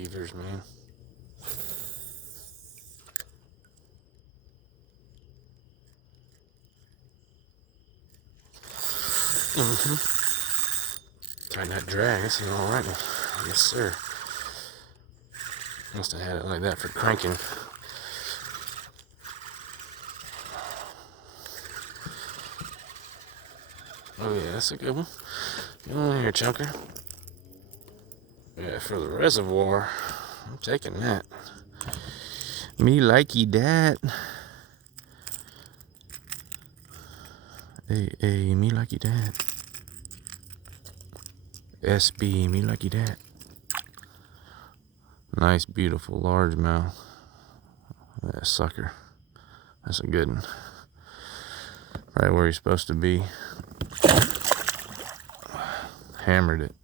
Beavers, man. Tried that drag. This is all right. Yes, sir. Must have had it like that for cranking. Oh yeah, that's a good one. Get on here, chunker. Yeah, for the reservoir, I'm taking that. Me likey that. Hey, me likey that. SB, me likey that. Nice, beautiful, largemouth. That sucker. That's a good one. Right where he's supposed to be. Hammered it.